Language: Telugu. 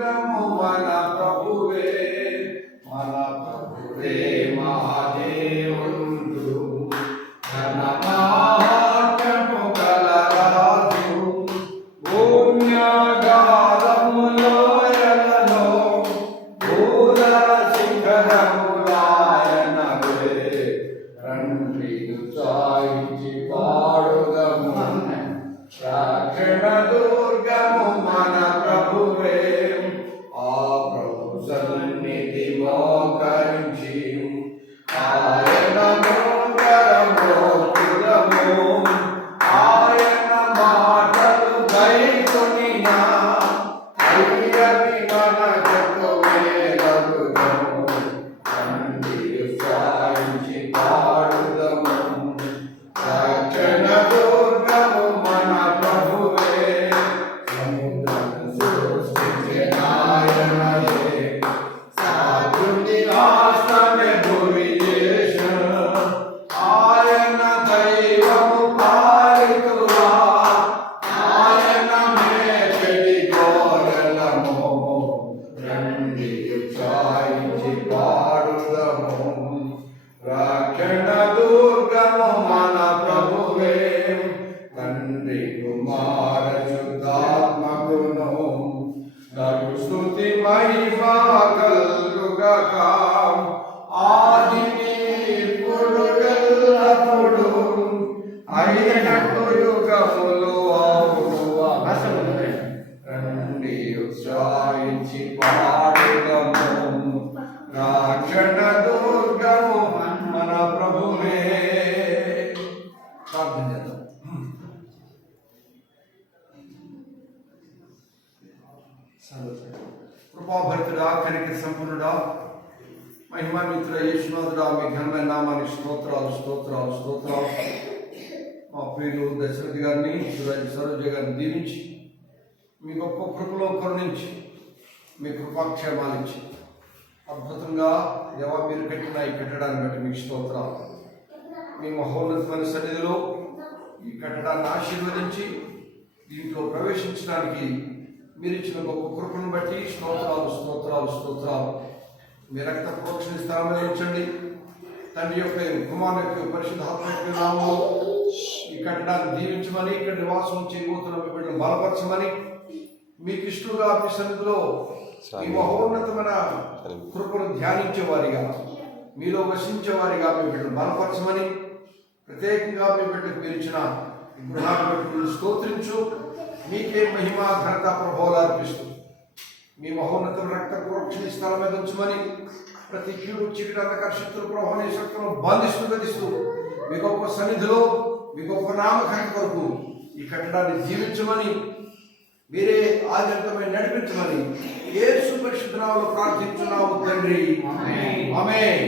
దుర్గము మన ప్రభువే మా దేవుండు ఘనమార్గము గల రాజు భూమ్యాగాధములోయలలో భూధర శిఖరములాయనవే రండి చాయించి పాడుదము రక్షణ దుర్గము మన ప్రభువే ఆ ప్రభు సన్నిధి మోకరించి ఆయన మోకరమోకులము ఆయన మాటలు గైకొనిన అయ్యవి మనకు వేలగుదము రండి సాయించి పాడుదము రక్షణ దుర్గము మన ప్రభువే సముద్రం సృష్టించిన ఆయనయే సాధుని ఆశ్రమే భూమి చేసిన ఆయన దైవము పాలితురా ఆయన మేడి గోరలము రండి చాయించి పాడుదము రక్షణ దుర్గము మన ప్రభువే తండ్రి కుమార శుద్ధాత్మకును నరు స్తుతి మహిమా కలుగక ఆదిని ఇప్పుడు ఎల్లప్పుడు అయినట్టు యుగములు అవును రండి ఉత్సాహించి పాడుదము రక్షణ దుర్గము మన ప్రభువే. ప్రార్థన చేద్దాం. కృపాభరితుడా కనిక సంపన్నుడా మహిమాన్వితుడ యేసునాథుడా మీ ఘనమైన నామానికి స్తోత్రాలు స్తోత్రాలు స్తోత్రాలు. మా ప్రియులు దశరథి గారిని సరోజ గారిని దీవించి మీ గొప్ప కృపలో కరుణించి మీ కృపాక్షేమాలు ఇచ్చి అద్భుతంగా దేవా మీరు కట్టిన ఈ కట్టడాన్ని బట్టి మీకు స్తోత్రాలు. మీ మహోన్నతమైన సన్నిధిలో ఈ కట్టడాన్ని ఆశీర్వదించి దీంట్లో ప్రవేశించడానికి మీరు ఇచ్చిన గొప్ప కృపను బట్టి స్తోత్రాలు స్తోత్రాలు స్తోత్రాలు. మీ రక్త ప్రోక్షణ స్థానంలో ఉంచండి తండ్రి యొక్క కుమారు యొక్క పరిశుద్ధాత్మ యొక్క నామములో ఈ కట్టడాన్ని దీవించమని ఇక్కడ నివాసం చేయబోతున్న మీ బిడ్డను బలపరచమని మీకు ఇష్టంగా మీ సన్నిధిలో ఈ మహోన్నతమైన కృపను ధ్యానించేవారిగా మీలో వసించేవారిగా మీ బిడ్డను బలపరచమని ప్రత్యేకంగా మీ బిడ్డకు పిలిచిన గృహాన్ని బట్టి స్తోత్రించు. మీకే మహిమ ఘనత ప్రభావాలు అర్పిస్తూ మీ మహోన్నత రక్త ప్రోక్షణ స్థలం మీద ఉంచమని ప్రతి కీడు చీకటి అంధకార శక్తులు ప్రభావ శక్తులను బంధిస్తూ గతిస్తూ మీ గొప్ప సన్నిధిలో మీ గొప్ప నామకాన్ని కొరకు ఈ కట్టడాన్ని జీవించమని మీరే ఆధ్యాత్మికమైన నడిపించమని యేసు పరిశుద్ధ నామములో ప్రార్థించున్నాము తండ్రి. ఆమేన్.